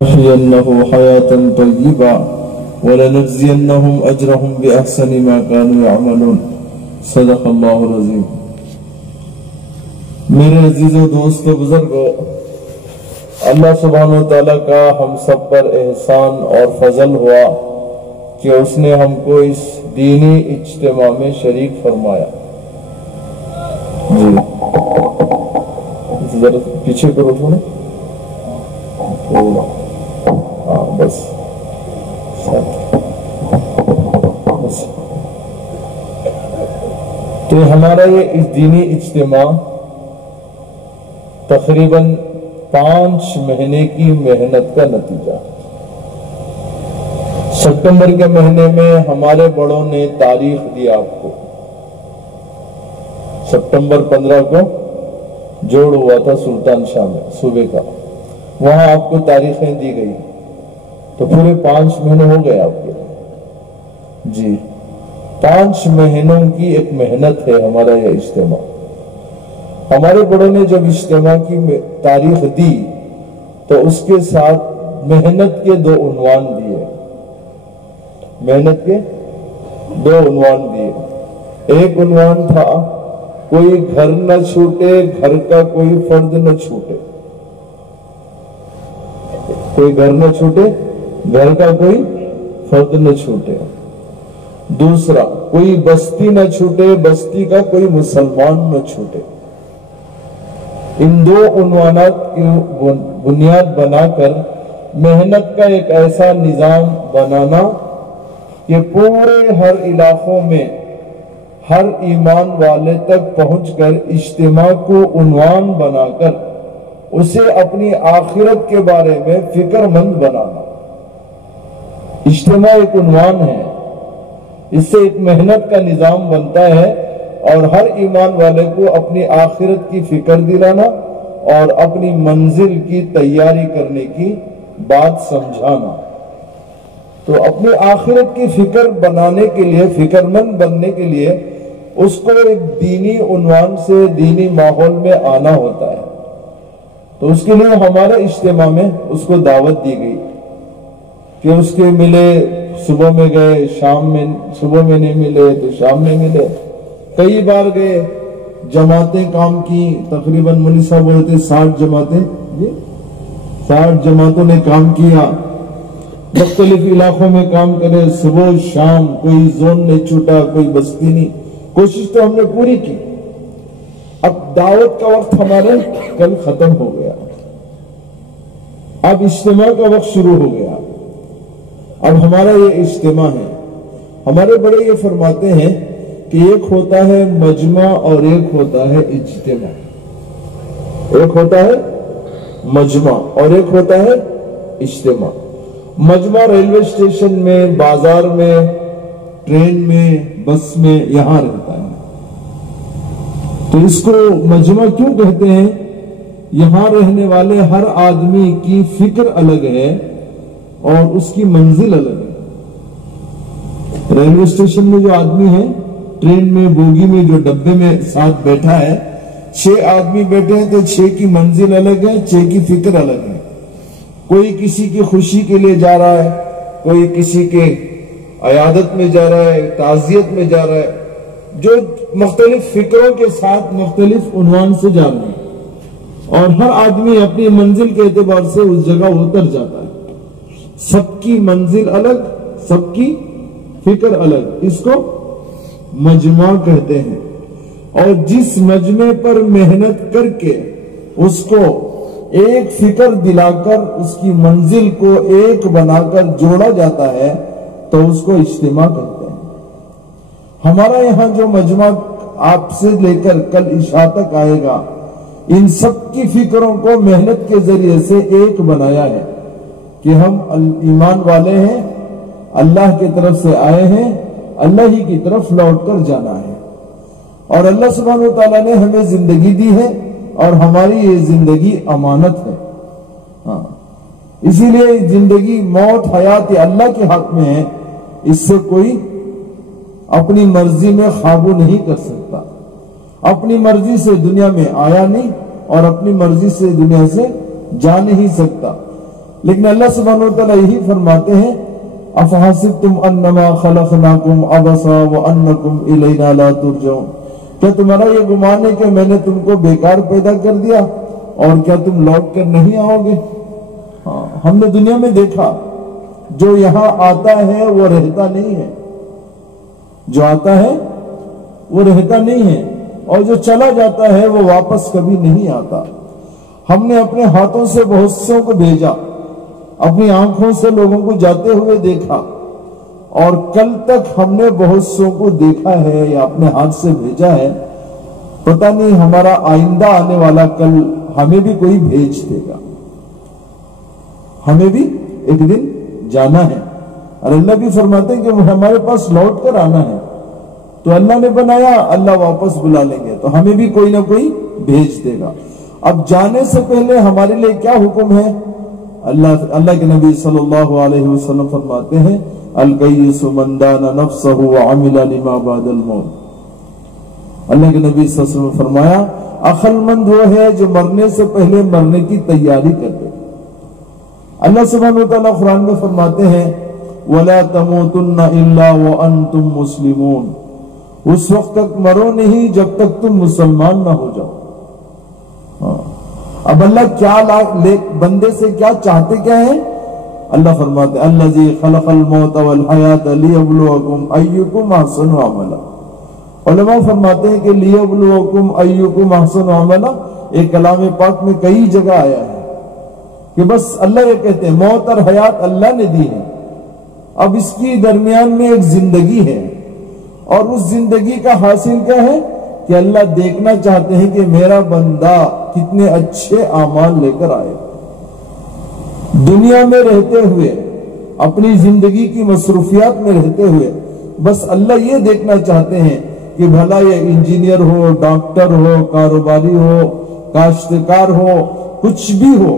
لنحيينه حياة طيبة ولنجزينهم أجرهم بأحسن ما كانوا يعملون صدق اللہ العظیم۔ میرے عزیز و دوست و بزرگو، اللہ سبحانہ و تعالیٰ کا ہم سب پر احسان اور فضل ہوا کہ اس نے ہم کو اس دینی اجتماع میں شریک فرمایا۔ جی ذرا پیچھے کرو تھوڑا، ہاں بس تو ہمارا یہ دینی اجتماع تقریباً 5 مہینے کی محنت کا نتیجہ۔ ستمبر کے مہینے میں ہمارے بڑوں نے تاریخ دی آپ کو، ستمبر 15 کو جوڑ ہوا تھا سلطان شاہ میں صوبے کا، وہاں آپ کو تاریخیں دی گئی، تو پورے 5 مہینے ہو گئے آپ کے۔ جی 5 مہینوں کی ایک محنت ہے ہمارا یہ اجتماع۔ ہمارے بڑوں نے جب اجتماع کی تاریخ دی تو اس کے ساتھ محنت کے 2 عنوان دیے، محنت کے 2 عنوان دیے۔ ایک عنوان تھا کوئی گھر نہ چھوٹے، گھر کا کوئی فرد نہ چھوٹے، کوئی گھر نہ چھوٹے، گھر کا کوئی فرد نہ چھوٹے۔ دوسرا، کوئی بستی نہ چھوٹے، بستی کا کوئی مسلمان نہ چھوٹے۔ ان 2 عنوانات کی بنیاد بنا کر محنت کا ایک ایسا نظام بنانا کہ پورے ہر علاقوں میں ہر ایمان والے تک پہنچ کر اجتماع کو عنوان بنا کر اسے اپنی آخرت کے بارے میں فکر مند بنانا۔ اجتماع ایک عنوان ہے، اس سے ایک محنت کا نظام بنتا ہے اور ہر ایمان والے کو اپنی آخرت کی فکر دلانا اور اپنی منزل کی تیاری کرنے کی بات سمجھانا۔ تو اپنی آخرت کی فکر بنانے کے لیے، فکر مند بننے کے لیے اس کو ایک دینی عنوان سے دینی ماحول میں آنا ہوتا ہے۔ تو اس کے لیے ہمارے اجتماع میں اس کو دعوت دی گئی کہ اس کے ملے، صبح میں گئے، شام میں، صبح میں نہیں ملے تو شام میں ملے، کئی بار گئے، جماعتیں کام کی، تقریباً مولوی صاحب بولتے 60 جماعتیں، 60 جماعتوں نے کام کیا، مختلف علاقوں میں کام کرے، صبح شام، کوئی زون نہیں چھوٹا، کوئی بستی نہیں، کوشش تو ہم نے پوری کی۔ اب دعوت کا وقت ہمارے کل ختم ہو گیا، اب اجتماع کا وقت شروع ہو گیا۔ اب ہمارا یہ اجتماع ہے، ہمارے بڑے یہ فرماتے ہیں کہ ایک ہوتا ہے مجمع اور ایک ہوتا ہے اجتماع، ایک ہوتا ہے مجمع اور ایک ہوتا ہے اجتماع۔ مجمع ریلوے اسٹیشن میں، بازار میں، ٹرین میں، بس میں، یہاں رہتا ہے، تو اس کو مجمع کیوں کہتے ہیں؟ یہاں رہنے والے ہر آدمی کی فکر الگ ہے اور اس کی منزل الگ ہے۔ ریلوے اسٹیشن میں جو آدمی ہے، ٹرین میں، بوگی میں، جو ڈبے میں ساتھ بیٹھا ہے، 6 آدمی بیٹھے ہیں تو 6 کی منزل الگ ہے، 6 کی فکر الگ ہے۔ کوئی کسی کی خوشی کے لیے جا رہا ہے، کوئی کسی کے عیادت میں جا رہا ہے، تعزیت میں جا رہا ہے، جو مختلف فکروں کے ساتھ مختلف عنوان سے جا رہے ہیں، اور ہر آدمی اپنی منزل کے اعتبار سے اس جگہ اتر جاتا ہے۔ سب کی منزل الگ، سب کی فکر الگ، اس کو مجمع کہتے ہیں۔ اور جس مجمع پر محنت کر کے اس کو ایک فکر دلا کر اس کی منزل کو ایک بنا کر جوڑا جاتا ہے تو اس کو اجتماع کہتے ہیں۔ ہمارا یہاں جو مجمع آپ سے لے کر کل عشاء تک آئے گا، ان سب کی فکروں کو محنت کے ذریعے سے ایک بنایا ہے کہ ہم ایمان والے ہیں، اللہ کی طرف سے آئے ہیں، اللہ ہی کی طرف لوٹ کر جانا ہے، اور اللہ سبحانہ وتعالیٰ نے ہمیں زندگی دی ہے اور ہماری یہ زندگی امانت ہے۔ ہاں، اسی لیے زندگی، موت، حیات اللہ کے ہاتھ میں ہے، اس سے کوئی اپنی مرضی میں قابو نہیں کر سکتا۔ اپنی مرضی سے دنیا میں آیا نہیں اور اپنی مرضی سے دنیا سے جا نہیں سکتا۔ لیکن اللہ سبحانہ وتعالیٰ یہی فرماتے ہیں افحسبتم انما خلقناکم عبثا وانکم الینا لا ترجعون، کیا تمہارا یہ گمان ہے کہ میں نے تم کو بیکار پیدا کر دیا اور کیا تم لوٹ کر نہیں آؤ گے؟ ہم نے دنیا میں دیکھا جو یہاں آتا ہے وہ رہتا نہیں ہے، جو آتا ہے وہ رہتا نہیں ہے، اور جو چلا جاتا ہے وہ واپس کبھی نہیں آتا۔ ہم نے اپنے ہاتھوں سے بہت سوں کو بھیجا، اپنی آنکھوں سے لوگوں کو جاتے ہوئے دیکھا، اور کل تک ہم نے بہت سوں کو دیکھا ہے یا اپنے ہاتھ سے بھیجا ہے، پتہ نہیں ہمارا آئندہ آنے والا کل ہمیں بھی کوئی بھیج دے گا، ہمیں بھی ایک دن جانا ہے۔ اور اللہ بھی فرماتے ہیں کہ ہمارے پاس لوٹ کر آنا ہے، تو اللہ نے بنایا، اللہ واپس بلا لیں گے، تو ہمیں بھی کوئی نہ کوئی بھیج دے گا۔ اب جانے سے پہلے ہمارے لیے کیا حکم ہے؟ اللہ کے نبی صلی اللہ علیہ وسلم فرماتے ہیں الکیس من دان نفسہ وعمل لما بعد الموت۔ اللہ کے نبی صلی اللہ علیہ وسلم فرمایا عقل مند وہ ہے جو مرنے سے پہلے مرنے کی تیاری کر دے۔ اللہ سبحانہ وتعالیٰ قرآن میں فرماتے ہیں وَلَا تَمُوتُنَّ إِلَّا وَأَنْتُمْ مُسْلِمُونَ، اس وقت تک مرو نہیں جب تک تم مسلمان نہ ہو جاؤ۔ اب اللہ کیا بندے سے کیا چاہتے کیا ہیں؟ اللہ فرماتے ہیں الذی خلق الموت والحیات لیبلوکم ایکم احسن عملا۔ علماء فرماتے ہیں کہ لیبلوکم ایکم احسن عملا ایک کلام پاک میں کئی جگہ آیا ہے کہ بس اللہ یہ کہتے ہیں موت اور حیات اللہ نے دی ہے، اب اس کی درمیان میں ایک زندگی ہے، اور اس زندگی کا حاصل کیا ہے کہ اللہ دیکھنا چاہتے ہیں کہ میرا بندہ کتنے اچھے اعمال لے کر آئے۔ دنیا میں رہتے ہوئے اپنی زندگی کی مصروفیات میں رہتے ہوئے بس اللہ یہ دیکھنا چاہتے ہیں کہ بھلا یہ انجینئر ہو، ڈاکٹر ہو، کاروباری ہو، کاشتکار ہو، کچھ بھی ہو،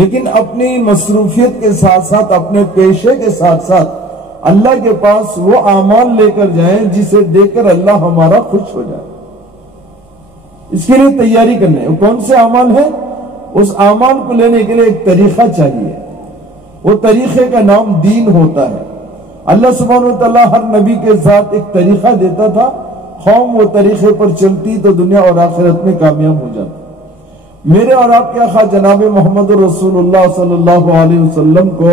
لیکن اپنی مصروفیت کے ساتھ ساتھ اپنے پیشے کے ساتھ ساتھ اللہ کے پاس وہ اعمال لے کر جائیں جسے دیکھ کر اللہ ہمارا خوش ہو جائے۔ اس کے لیے تیاری کرنے وہ کون سے اعمال ہیں؟ اس اعمال کو لینے کے لیے ایک طریقہ چاہیے، وہ طریقے کا نام دین ہوتا ہے۔ اللہ سبحانہ وتعالیٰ ہر نبی کے ساتھ ایک طریقہ دیتا تھا، قوم وہ طریقے پر چلتی تو دنیا اور آخرت میں کامیاب ہو جاتی۔ میرے اور آپ کے آقا جناب محمد رسول اللہ صلی اللہ علیہ وسلم کو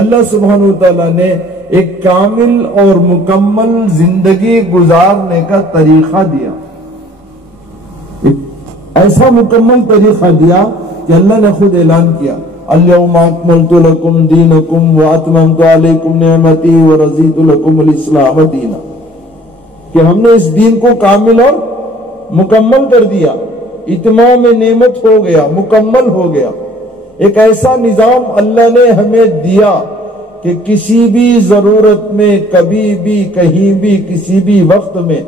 اللہ سبحانہ وتعالیٰ نے ایک کامل اور مکمل زندگی گزارنے کا طریقہ دیا، ایسا مکمل طریقہ دیا کہ اللہ نے خود اعلان کیا اليوم اکملت لکم دینکم واتممت علیکم نعمتی ورضیت لکم الاسلام دینا، کہ ہم نے اس دین کو کامل اور مکمل کر دیا، اتمام نعمت ہو گیا، مکمل ہو گیا۔ ایک ایسا نظام اللہ نے ہمیں دیا کہ کسی بھی ضرورت میں، کبھی بھی، کہیں بھی، کسی بھی وقت میں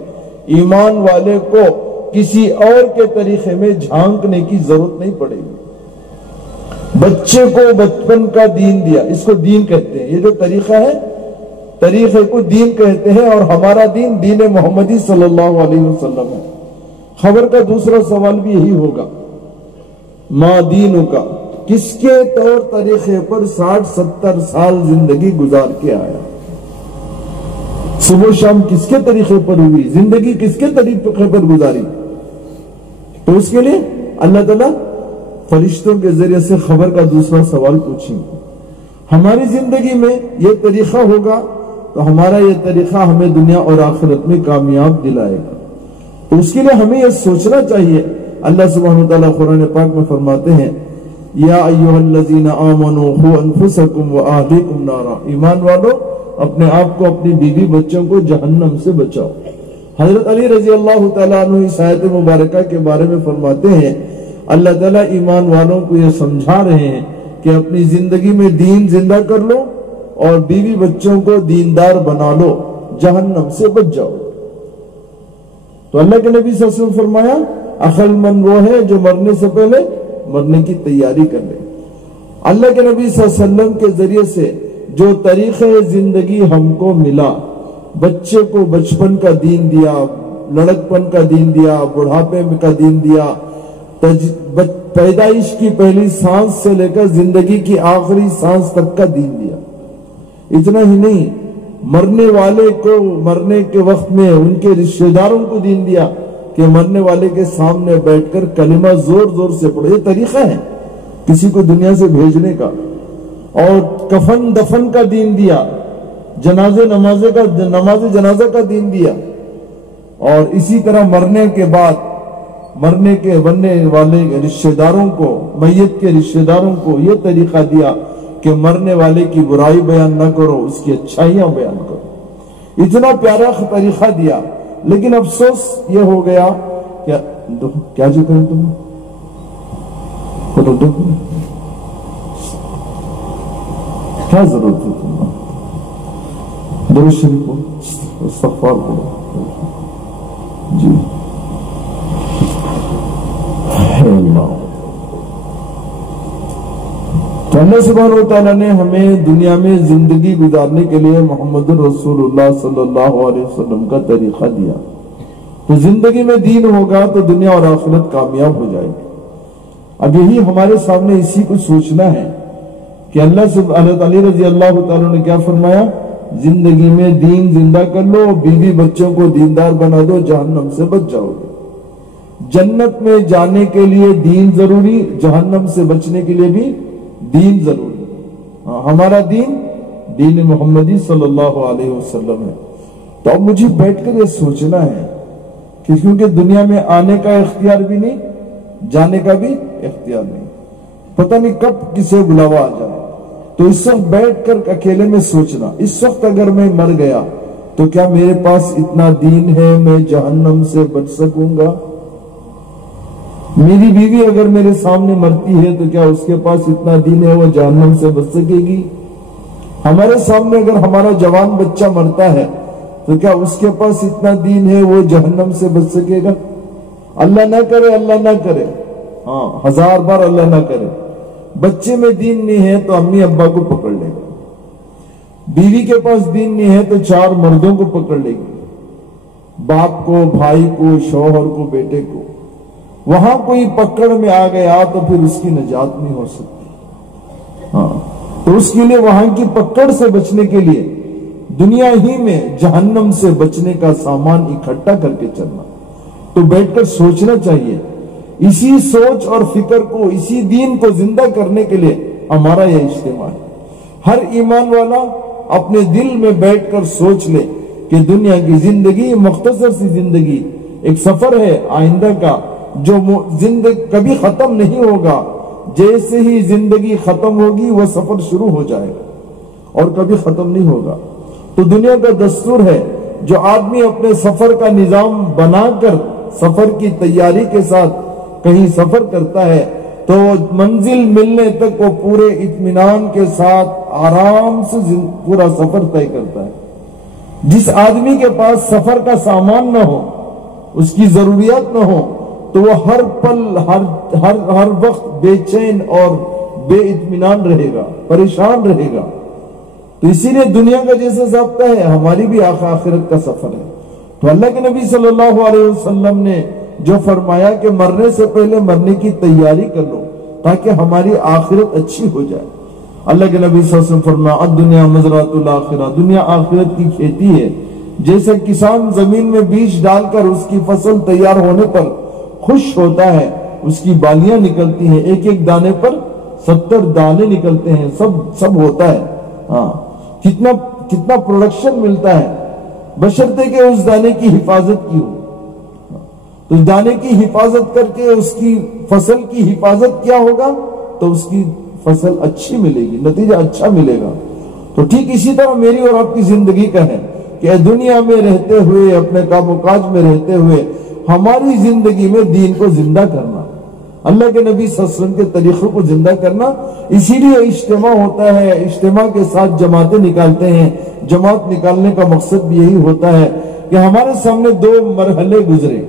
ایمان والے کو کسی اور کے طریقے میں جھانکنے کی ضرورت نہیں پڑے گی۔ بچے کو بچپن کا دین دیا، اس کو دین کہتے ہیں، یہ جو طریقہ ہے طریقے کو دین کہتے ہیں، اور ہمارا دین دین محمدی صلی اللہ علیہ وسلم ہے۔ خبر کا دوسرا سوال بھی یہی ہوگا ما دینوں کا، کس کے طور طریقے پر 60-70 سال زندگی گزار کے آیا؟ صبح شام کس کے طریقے پر ہوئی؟ زندگی کس کے طریقے پر گزاری؟ تو اس کے لیے اللہ تعالیٰ فرشتوں کے ذریعے سے خبر کا دوسرا سوال پوچھیں گے۔ ہماری زندگی میں یہ طریقہ ہوگا تو ہمارا یہ طریقہ ہمیں دنیا اور آخرت میں کامیاب دلائے گا، تو اس کے لیے ہمیں یہ سوچنا چاہیے۔ اللہ سبحانہ وتعالیٰ قرآن پاک میں فرماتے ہیں یا ایھا الذین آمنوا قوا انفسکم واہلیکم نارا، ایمان والو اپنے آپ کو، اپنی بیوی بچوں کو جہنم سے بچاؤ۔ حضرت علی رضی اللہ تعالیٰ عنہ اس آیت مبارکہ کے بارے میں فرماتے ہیں اللہ تعالیٰ ایمان والوں کو یہ سمجھا رہے ہیں کہ اپنی زندگی میں دین زندہ کر لو اور بیوی بچوں کو دیندار بنا لو، جہنم سے بچ جاؤ۔ تو اللہ کے نبی صلی اللہ علیہ وسلم فرمایا عقل مند وہ ہے جو مرنے سے پہلے مرنے کی تیاری کر لے۔ اللہ کے نبی صلی اللہ علیہ وسلم کے ذریعے سے جو طریقے زندگی ہم کو ملا، بچے کو بچپن کا دین دیا، لڑکپن کا دین دیا، بڑھاپے کا دین دیا، پیدائش کی پہلی سانس سے لے کر زندگی کی آخری سانس تک کا دین دیا۔ اتنا ہی نہیں، مرنے والے کو مرنے کے وقت میں ان کے رشتہ داروں کو دین دیا کہ مرنے والے کے سامنے بیٹھ کر کلمہ زور زور سے پڑھو۔ یہ طریقہ ہے کسی کو دنیا سے بھیجنے کا۔ اور کفن دفن کا دین دیا، نماز جنازہ کا دین دیا۔ اور اسی طرح مرنے کے بعد مرنے والے رشتہ داروں کو، میت کے رشتہ داروں کو یہ طریقہ دیا کہ مرنے والے کی برائی بیان نہ کرو، اس کی اچھائیاں بیان کرو۔ اتنا پیارا طریقہ دیا، لیکن افسوس یہ ہو گیا کیا جو کریں تم کیا ضرورت ہے تم درود شریف کو استغفار کو جی تو اللہ سبحانہ وتعالیٰ نے ہمیں دنیا میں زندگی گزارنے کے لیے محمد رسول اللہ صلی اللہ علیہ وسلم کا طریقہ دیا۔ تو زندگی میں دین ہوگا تو دنیا اور آخرت کامیاب ہو جائے گی۔ اب یہی ہمارے سامنے اسی کو سوچنا ہے کہ اللہ تعالی رضی اللہ تعالیٰ نے کیا فرمایا، زندگی میں دین زندہ کر لو، بیوی بچوں کو دیندار بنا دو، جہنم سے بچ جاؤ گے۔ جنت میں جانے کے لیے دین ضروری، جہنم سے بچنے کے لیے بھی دین ضروری۔ ہمارا دین محمدی صلی اللہ علیہ وسلم ہے۔ تو اب مجھے بیٹھ کر یہ سوچنا ہے کہ کیونکہ دنیا میں آنے کا اختیار بھی نہیں، جانے کا بھی اختیار نہیں، پتہ نہیں کب کسے بلاوا آ جائے۔ تو اس وقت بیٹھ کر اکیلے میں سوچنا، اس وقت اگر میں مر گیا تو کیا میرے پاس اتنا دین ہے میں جہنم سے بچ سکوں گا؟ میری بیوی اگر میرے سامنے مرتی ہے تو کیا اس کے پاس اتنا دین ہے وہ جہنم سے بچ سکے گی؟ ہمارے سامنے اگر ہمارا جوان بچہ مرتا ہے تو کیا اس کے پاس اتنا دین ہے وہ جہنم سے بچ سکے گا؟ اللہ نہ کرے، اللہ نہ کرے، ہاں 1000 بار اللہ نہ کرے، بچے میں دین نہیں ہے تو امی ابا کو پکڑ لے گا، بیوی کے پاس دین نہیں ہے تو 4 مردوں کو پکڑ لے گی، باپ کو، بھائی کو، شوہر کو، بیٹے کو۔ وہاں کوئی پکڑ میں آ گیا تو پھر اس کی نجات نہیں ہو سکتی۔ ہاں تو اس کے لیے وہاں کی پکڑ سے بچنے کے لیے دنیا ہی میں جہنم سے بچنے کا سامان اکٹھا کر کے چلنا۔ تو بیٹھ کر سوچنا چاہیے، اسی سوچ اور فکر کو، اسی دین کو زندہ کرنے کے لیے ہمارا یہ اجتماع ہے۔ ہر ایمان والا اپنے دل میں بیٹھ کر سوچ لے کہ دنیا کی زندگی مختصر سی زندگی ایک سفر ہے آئندہ کا جو زندگی کبھی ختم نہیں ہوگا۔ جیسے ہی زندگی ختم ہوگی وہ سفر شروع ہو جائے گا اور کبھی ختم نہیں ہوگا۔ تو دنیا کا دستور ہے جو آدمی اپنے سفر کا نظام بنا کر سفر کی تیاری کے ساتھ کہیں سفر کرتا ہے تو منزل ملنے تک وہ پورے اطمینان کے ساتھ آرام سے پورا سفر طے کرتا ہے۔ جس آدمی کے پاس سفر کا سامان نہ ہو، اس کی ضروریات نہ ہو، تو وہ ہر پل ہر وقت بے چین اور بے اطمینان رہے گا، پریشان رہے گا۔ تو اسی لیے دنیا کا جیسا ضابطہ ہے ہماری بھی آخرت کا سفر ہے۔ تو اللہ کے نبی صلی اللہ علیہ وسلم نے جو فرمایا کہ مرنے سے پہلے مرنے کی تیاری کر لو تاکہ ہماری آخرت اچھی ہو جائے۔ اللہ کے نبی صلی اللہ علیہ وسلم فرمایا الدنیا مزرعۃ الآخرہ، دنیا آخرت کی کھیتی ہے۔ جیسے کسان زمین میں بیج ڈال کر اس کی فصل تیار ہونے پر خوش ہوتا ہے، اس کی بالیاں نکلتی ہیں، ایک ایک دانے پر 70 دانے نکلتے ہیں، سب ہوتا ہے، ہاں کتنا پروڈکشن ملتا ہے، بشرطے کہ اس دانے کی حفاظت کی ہو۔ تو اس دانے کی حفاظت کر کے اس کی فصل کی حفاظت کیا ہوگا تو اس کی فصل اچھی ملے گی، نتیجہ اچھا ملے گا۔ تو ٹھیک اسی طرح میری اور آپ کی زندگی کا ہے کہ دنیا میں رہتے ہوئے، اپنے کام و کاج میں رہتے ہوئے ہماری زندگی میں دین کو زندہ کرنا، اللہ کے نبی صلی اللہ علیہ وسلم کے طریقوں کو زندہ کرنا۔ اسی لیے اجتماع ہوتا ہے، اجتماع کے ساتھ جماعتیں نکالتے ہیں۔ جماعت نکالنے کا مقصد بھی یہی ہوتا ہے کہ ہمارے سامنے 2 مرحلے گزرے۔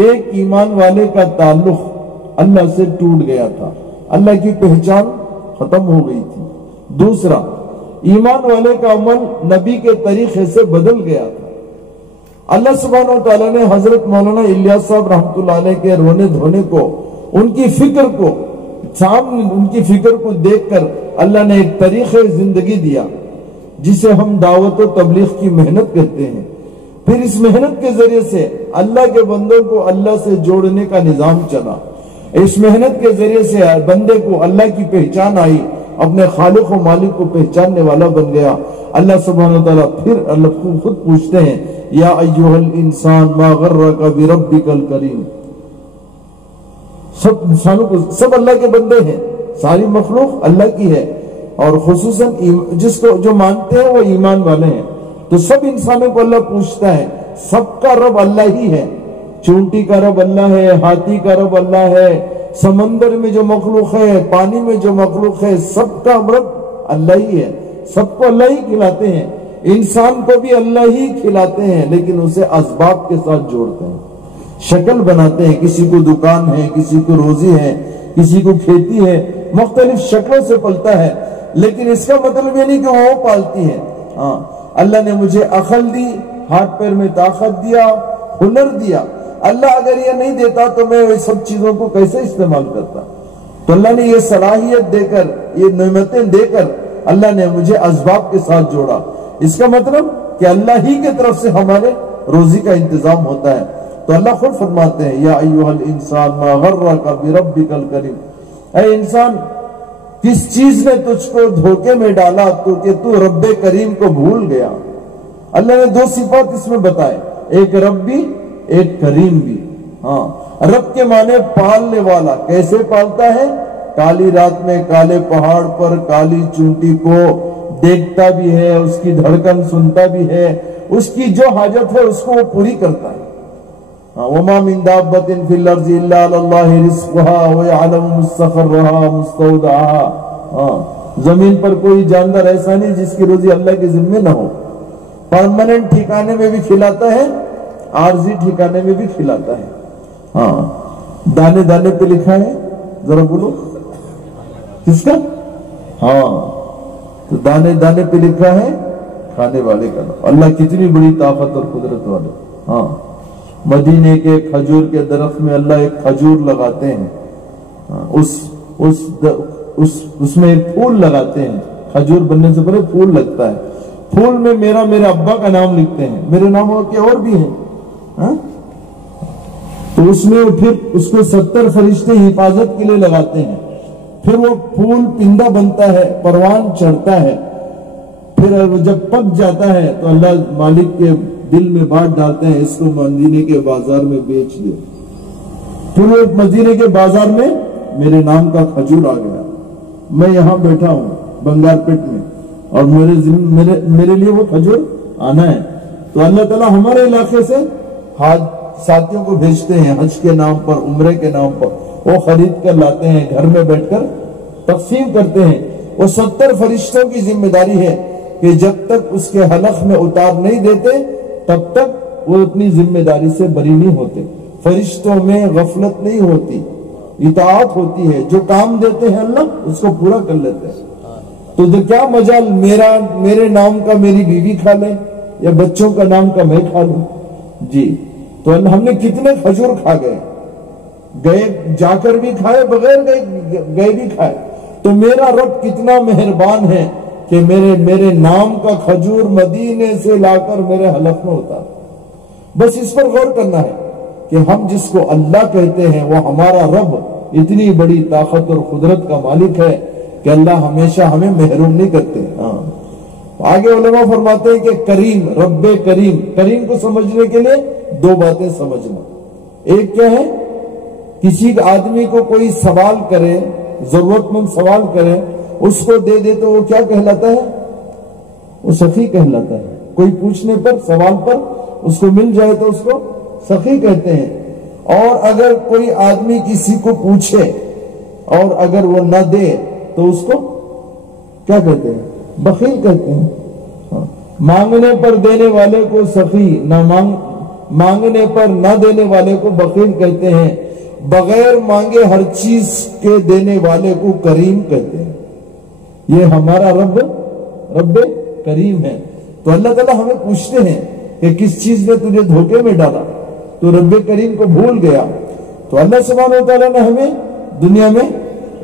ایک ایمان والے کا تعلق اللہ سے ٹوٹ گیا تھا، اللہ کی پہچان ختم ہو گئی تھی۔ دوسرا، ایمان والے کا عمل نبی کے طریقے سے بدل گیا تھا۔ اللہ سبحانہ و تعالیٰ نے حضرت مولانا الیاس صاحب رحمۃ اللہ علیہ کے رونے دھونے کو ان کی فکر کو سامنے، ان کی فکر کو دیکھ کر اللہ نے ایک طریقے زندگی دیا جسے ہم دعوت و تبلیغ کی محنت کہتے ہیں۔ پھر اس محنت کے ذریعے سے اللہ کے بندوں کو اللہ سے جوڑنے کا نظام چلا۔ اس محنت کے ذریعے سے بندے کو اللہ کی پہچان آئی، اپنے خالق و مالک کو پہچاننے والا بن گیا۔ اللہ سبحانہ وتعالیٰ پھر اللہ خود پوچھتے ہیں یا ایھا الانسان ما غرک بربک الکریم۔ سب انسانوں کو، سب اللہ کے بندے ہیں، ساری مخلوق اللہ کی ہے، اور خصوصاً جس کو جو مانتے ہیں وہ ایمان والے ہیں۔ تو سب انسانوں کو اللہ پوچھتا ہے، سب کا رب اللہ ہی ہے۔ چونٹی کا رب اللہ ہے، ہاتھی کا رب اللہ ہے، سمندر میں جو مخلوق ہے، پانی میں جو مخلوق ہے، سب کا رب اللہ ہی ہے۔ سب کو اللہ ہی کھلاتے ہیں، انسان کو بھی اللہ ہی کھلاتے ہیں، لیکن اسے اسباب کے ساتھ جوڑتے ہیں، شکل بناتے ہیں۔ کسی کو دکان ہے، کسی کو روزی ہے، کسی کو کھیتی ہے، مختلف شکلوں سے پلتا ہے، لیکن اس کا مطلب یہ نہیں کہ وہ پالتی ہے۔ ہاں، اللہ نے مجھے عقل دی، ہاتھ پیر میں طاقت دیا، ہنر دیا۔ اللہ اگر یہ نہیں دیتا تو میں یہ سب چیزوں کو کیسے استعمال کرتا؟ تو اللہ نے یہ صلاحیت دے کر، یہ نعمتیں دے کر اللہ نے مجھے اسباب کے ساتھ جوڑا۔ اس کا مطلب کہ اللہ ہی کی طرف سے ہمارے روزی کا انتظام ہوتا ہے۔ تو اللہ خود فرماتے ہیں یا ایھا الانسان ما غرک بربک الکریم، اے انسان کس چیز نے تجھ کو دھوکے میں ڈالا تو کہ تو رب کریم کو بھول گیا؟ اللہ نے دو صفات اس میں بتائے، ایک رب بھی، ایک کریم بھی۔ ہاں، رب کے معنی پالنے والا۔ کیسے پالتا ہے؟ کالی رات میں کالے پہاڑ پر کالی چونٹی کو دیکھتا بھی ہے، اس کی دھڑکن سنتا بھی ہے، اس کی جو حاجت ہے اس کو وہ پوری کرتا ہے۔ وَمَا مِن دَابَّةٍ فِي الْأَرْضِ إِلَّا عَلَى اللَّهِ رِزْقُهَا وَيَعْلَمُ مُسْتَقَرَّهَا مُسْتَوْدَعَهَا۔ زمین پر کوئی جاندار ایسا نہیں جس کی روزی اللہ کے ذمے نہ ہو۔ پرماننٹ ٹھکانے میں بھی کھلاتا ہے، عارضی ٹھکانے میں بھی کھلاتا ہے۔ ہاں، دانے دانے پہ لکھا ہے، ذرا بولو کس کا؟ ہاں، تو دانے دانے پہ لکھا ہے کھانے والے کا نام۔ اللہ کتنی بڑی طاقت اور قدرت والے۔ ہاں، مدینے کے کھجور کے درخت میں اللہ ایک کھجور لگاتے ہیں، اس میں ایک پھول لگاتے ہیں، کھجور بننے سے پہلے پھول لگتا ہے، پھول میں میرے ابا کا نام لکھتے ہیں، میرے نام کے اور بھی ہیں، تو اس میں پھر اس کو 70 فرشتے حفاظت کے لیے لگاتے ہیں، پھر وہ پھول پندہ بنتا ہے، پروان چڑھتا ہے، پھر جب پک جاتا ہے تو اللہ مالک کے دل میں بات ڈالتے ہیں اس کو مدینے کے بازار میں بیچ دے۔ پھر وہ مدینے کے بازار میں میرے نام کا کھجور آ گیا، میں یہاں بیٹھا ہوں بنگار پیٹ میں، اور میرے لیے وہ کھجور آنا ہے۔ تو اللہ تعالیٰ ہمارے علاقے سے حج ساتھیوں کو بھیجتے ہیں، حج کے نام پر، عمرے کے نام پر، وہ خرید کر لاتے ہیں، گھر میں بیٹھ کر تقسیم کرتے ہیں۔ وہ 70 فرشتوں کی ذمہ داری ہے کہ جب تک اس کے حلق میں اتار نہیں دیتے تب تک وہ اپنی ذمہ داری سے بری نہیں ہوتے۔ فرشتوں میں غفلت نہیں ہوتی، اطاعت ہوتی ہے، جو کام دیتے ہیں اللہ اس کو پورا کر لیتے ہیں۔ تو کیا مجال میرے نام کا میری بیوی کھا لے یا بچوں کا نام کا میں کھا لوں؟ جی، تو ہم نے کتنے کھجور کھا گئے جا کر بھی کھائے، بغیر گئے بھی کھائے۔ تو میرا رب کتنا مہربان ہے کہ میرے نام کا کھجور مدینے سے لا کر میرے حلق میں اتار۔ بس اس پر غور کرنا ہے کہ ہم جس کو اللہ کہتے ہیں وہ ہمارا رب اتنی بڑی طاقت اور قدرت کا مالک ہے کہ اللہ ہمیشہ ہمیں محروم نہیں کرتے۔ آگے علماء فرماتے ہیں کہ کریم، رب کریم، کریم کو سمجھنے کے لیے دو باتیں سمجھنا۔ ایک کیا ہے؟ کسی آدمی کو کوئی سوال کرے، ضرورت مند سوال کرے، اس کو دے دے تو وہ کیا کہلاتا ہے؟ وہ سخی کہلاتا ہے۔ کوئی پوچھنے پر، سوال پر اس کو مل جائے تو اس کو سخی کہتے ہیں۔ اور اگر کوئی آدمی کسی کو پوچھے اور اگر وہ نہ دے تو اس کو کیا کہتے ہیں؟ بخیل کہتے ہیں۔ مانگنے پر دینے والے کو سخی، مانگنے پر نہ دینے والے کو بخیل کہتے ہیں، بغیر مانگے ہر چیز کے دینے والے کو کریم کہتے ہیں۔ یہ ہمارا رب کریم ہے۔ تو اللہ تعالیٰ ہمیں پوچھتے ہیں کہ کس چیز نے تجھے دھوکے میں ڈالا، تو رب کریم کو بھول گیا۔ تو اللہ سبحانہ وتعالیٰ نے ہمیں دنیا میں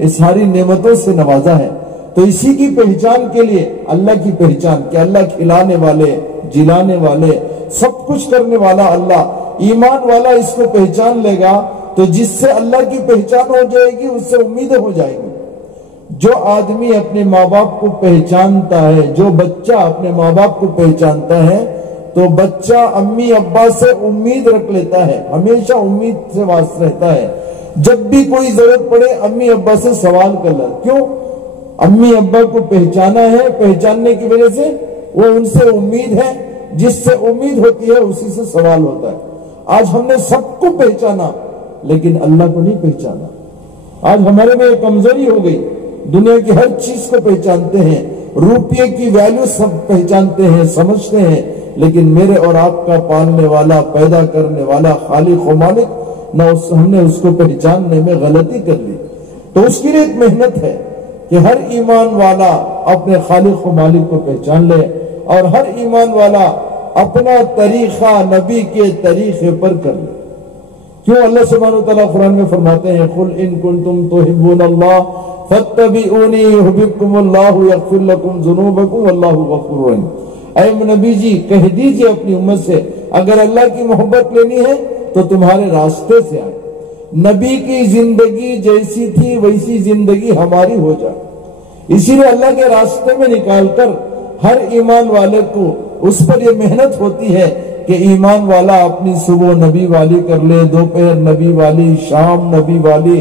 اس ساری نعمتوں سے نوازا ہے. تو اسی کی پہچان کے لیے اللہ کی پہچان کہ اللہ کھلانے والے، جلانے والے، سب کچھ کرنے والا اللہ، ایمان والا اس کو پہچان لے گا تو جس سے اللہ کی پہچان ہو جائے گی اس سے امیدیں ہو جائیں گی. جو آدمی اپنے ماں باپ کو پہچانتا ہے، جو بچہ اپنے ماں باپ کو پہچانتا ہے تو بچہ امی ابا سے امید رکھ لیتا ہے، ہمیشہ امید سے واسطہ رہتا ہے. جب بھی کوئی ضرورت پڑے امی ابا سے سوال کر لے. کیوں؟ امی ابا کو پہچانا ہے، پہچاننے کی وجہ سے وہ ان سے امید ہے، جس سے امید ہوتی ہے اسی سے سوال ہوتا ہے. آج ہم نے سب کو پہچانا لیکن اللہ کو نہیں پہچانا. آج ہمارے میں ایک کمزوری ہو گئی. دنیا کی ہر چیز کو پہچانتے ہیں، روپیے کی ویلیو سب پہچانتے ہیں، سمجھتے ہیں، لیکن میرے اور آپ کا پالنے والا، پیدا کرنے والا، خالق و مالک، نہ ہم نے اس کو پہچاننے میں غلطی کر لی. تو اس کے لیے ایک محنت ہے کہ ہر ایمان والا اپنے خالق و مالک کو پہچان لے، اور ہر ایمان والا اپنا طریقہ نبی کے طریقے پر کر لے. کیوں؟ اللہ سبحانہ وتعالیٰ قرآن میں فرماتے ہیں قُلْ إِن كُنتُمْ تُحِبُّونَ اللَّهَ فَاتَّبِعُونِي يُحْبِبْكُمُ اللَّهُ يَغْفِرْ لَكُمْ ذُنُوبَكُمْ وَاللَّهُ غَفُورٌ رَحِيمٌ. اے نبی جی کہہ دیجئے اپنی امت سے اگر اللہ کی محبت لینی ہے تو تمہارے راستے سے آئے. نبی کی زندگی جیسی تھی ویسی زندگی ہماری ہو جائے. اسی لیے اللہ کے راستے میں نکال کر ہر ایمان والے کو اس پر یہ محنت ہوتی ہے کہ ایمان والا اپنی صبح نبی والی کر لے، دوپہر نبی والی، شام نبی والی،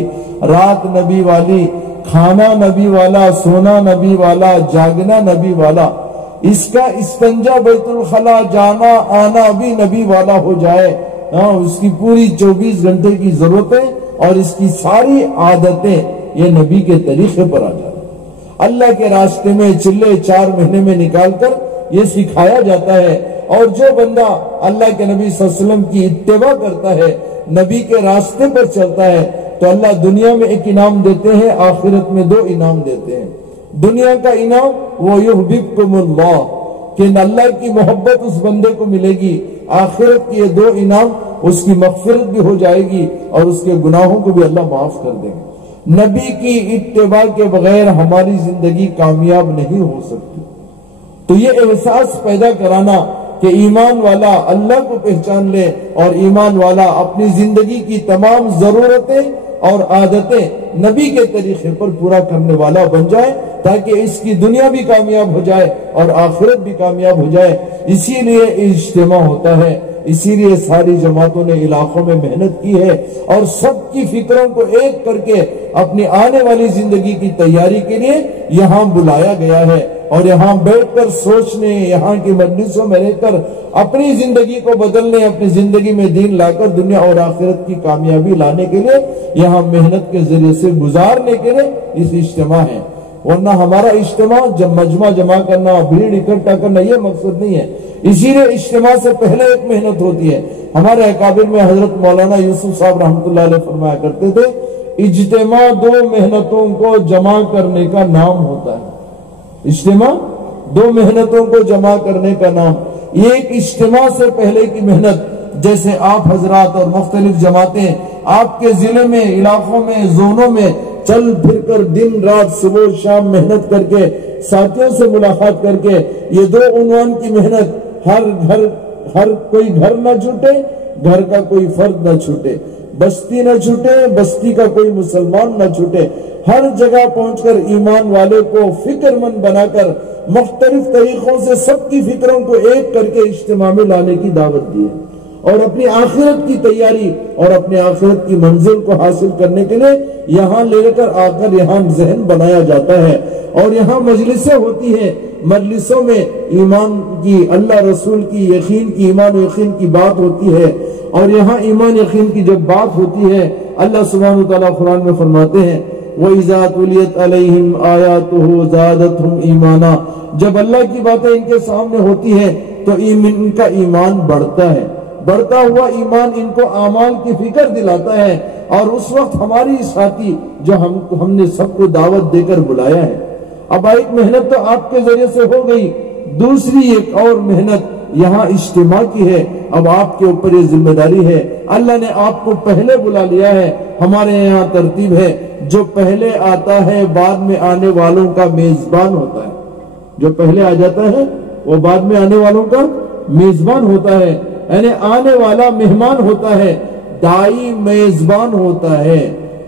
رات نبی والی، کھانا نبی والا، سونا نبی والا، جاگنا نبی والا. اس کا استنجا بیت الخلا جانا آنا بھی نبی والا ہو جائے. اس کی پوری 24 گھنٹے کی ضرورتیں اور اس کی ساری عادتیں یہ نبی کے طریقے پر آ جائے. اللہ کے راستے میں چلے 4 مہینے میں نکال کر یہ سکھایا جاتا ہے. اور جو بندہ اللہ کے نبی صلی اللہ علیہ وسلم کی اتباع کرتا ہے، نبی کے راستے پر چلتا ہے، تو اللہ دنیا میں ایک انعام دیتے ہیں، آخرت میں 2 انعام دیتے ہیں. دنیا کا انعام وہ یحببکم اللہ کہ اللہ کی محبت اس بندے کو ملے گی. آخرت کی یہ 2 انعام، اس کی مغفرت بھی ہو جائے گی اور اس کے گناہوں کو بھی اللہ معاف کر دیں گے. نبی کی اتباع کے بغیر ہماری زندگی کامیاب نہیں ہو سکتی. تو یہ احساس پیدا کرانا کہ ایمان والا اللہ کو پہچان لے اور ایمان والا اپنی زندگی کی تمام ضرورتیں اور عادتیں نبی کے طریقے پر پورا کرنے والا بن جائے تاکہ اس کی دنیا بھی کامیاب ہو جائے اور آخرت بھی کامیاب ہو جائے. اسی لیے اجتماع ہوتا ہے، اسی لیے ساری جماعتوں نے علاقوں میں محنت کی ہے اور سب کی فکروں کو ایک کر کے اپنی آنے والی زندگی کی تیاری کے لیے یہاں بلایا گیا ہے. اور یہاں بیٹھ کر سوچنے، یہاں کی مجلسوں میں رہ کر اپنی زندگی کو بدلنے، اپنی زندگی میں دین لا کر دنیا اور آخرت کی کامیابی لانے کے لیے یہاں محنت کے ذریعے سے گزارنے کے لیے اس اجتماع ہے. ورنہ ہمارا اجتماع جب مجمع جمع کرنا، بھیڑ اکٹھا کرنا یہ مقصد نہیں ہے. اسی لیے اجتماع سے پہلے ایک محنت ہوتی ہے. ہمارے اکابر میں حضرت مولانا یوسف صاحب رحمۃ اللہ علیہ فرمایا کرتے تھے اجتماع 2 محنتوں کو جمع کرنے کا نام ہوتا ہے. اجتماع 2 محنتوں کو جمع کرنے کا نام. یہ ایک اجتماع سے پہلے کی محنت، جیسے آپ حضرات اور مختلف جماعتیں آپ کے ضلع میں، علاقوں میں، زونوں میں چل پھر کر دن رات صبح شام محنت کر کے ساتھیوں سے ملاقات کر کے یہ 2 عنوان کی محنت، ہر کوئی گھر نہ چھوٹے، گھر کا کوئی فرد نہ چھوٹے، بستی نہ چھوٹے، بستی کا کوئی مسلمان نہ چھوٹے، ہر جگہ پہنچ کر ایمان والے کو فکر مند بنا کر مختلف طریقوں سے سب کی فکروں کو ایک کر کے اجتماع میں لانے کی دعوت دی ہے. اور اپنی آخرت کی تیاری اور اپنے آخرت کی منزل کو حاصل کرنے کے لیے یہاں لے کر آ کر یہاں ذہن بنایا جاتا ہے اور یہاں مجلسیں ہوتی ہیں. مجلسوں میں ایمان کی، اللہ رسول کی، یقین کی، ایمان و یقین کی بات ہوتی ہے. اور یہاں ایمان یقین کی جب بات ہوتی ہے اللہ سبحانہ وتعالیٰ قرآن میں فرماتے ہیں وَإِذَا تُلِيَتْ عَلَيْهِمْ آيَاتُهُ زَادَتْهُمْ ایمانا. جب اللہ کی باتیں ان کے سامنے ہوتی ہیں تو ان کا ایمان بڑھتا ہے. بڑھتا ہوا ایمان ان کو اعمال کی فکر دلاتا ہے. اور اس وقت ہماری ساتھی جو ہم نے سب کو دعوت دے کر بلایا ہے. اب ایک محنت تو آپ کے ذریعے سے ہو گئی، دوسری ایک اور محنت یہاں اجتماع کی ہے، اب آپ کے اوپر یہ ذمہ داری ہے۔ اللہ نے آپ کو پہلے بلا لیا ہے۔ ہمارے یہاں ترتیب ہے، جو پہلے آتا ہے بعد میں آنے والوں کا میزبان ہوتا ہے۔ جو پہلے آ جاتا ہے وہ بعد میں آنے والوں کا میزبان ہوتا ہے، یعنی آنے والا مہمان ہوتا ہے۔ دائی میزبان ہوتا ہے،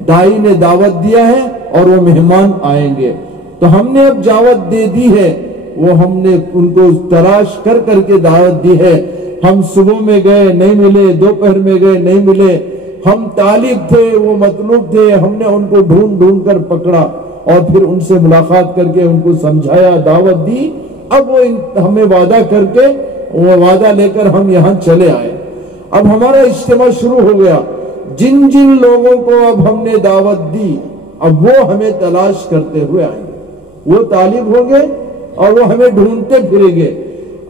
دائی نے دعوت دیا ہے اور وہ مہمان آئیں گے۔ تو ہم نے اب دعوت دے دی ہے، وہ ہم نے ان کو تلاش کر کر کے دعوت دی ہے۔ ہم صبح میں گئے نہیں ملے، دوپہر میں گئے نہیں ملے، ہم طالب تھے وہ مطلوب تھے، ہم نے ان کو ڈھونڈ ڈھونڈ کر پکڑا اور پھر ان سے ملاقات کر کے ان کو سمجھایا، دعوت دی۔ اب وہ ہمیں وعدہ کر کے وہ وعدہ لے کر ہم یہاں چلے آئے۔ اب ہمارا اجتماع شروع ہو گیا۔ جن جن لوگوں کو اب ہم نے دعوت دی، اب وہ ہمیں تلاش کرتے ہوئے آئیں گے، وہ طالب ہوں گے اور وہ ہمیں ڈھونڈتے پھریں گے۔